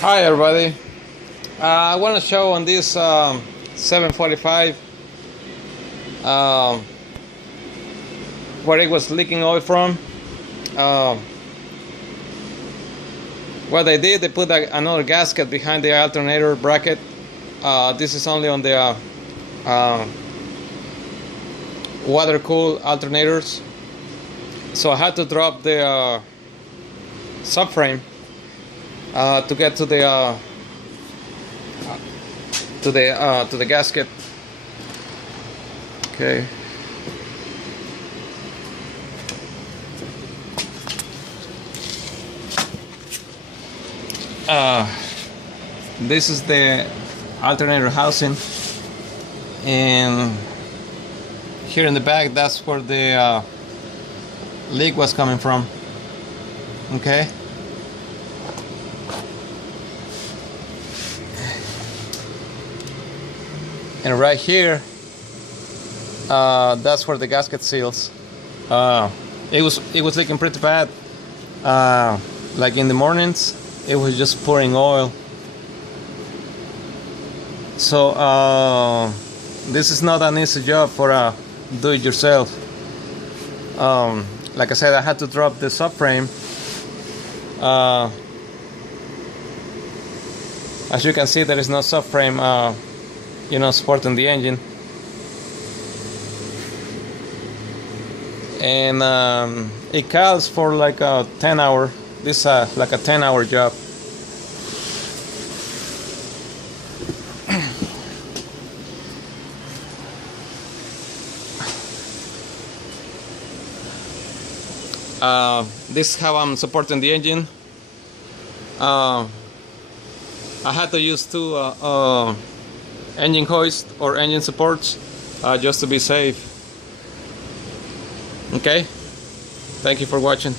Hi everybody. I want to show on this 745 where it was leaking oil from. What they did, they put another gasket behind the alternator bracket. This is only on the water-cooled alternators, so I had to drop the subframe to get to the gasket. Okay. This is the alternator housing, and here in the back, that's where the leak was coming from. Okay. And right here, that's where the gasket seals. It was leaking pretty bad. Like in the mornings, it was just pouring oil. So this is not an easy job for a do-it-yourself. Like I said, I had to drop the subframe. As you can see, there is no subframe supporting the engine, and it calls for like a 10-hour. This is like a 10-hour job. This is how I'm supporting the engine. I had to use two engine hoist or engine supports just to be safe. Okay, thank you for watching.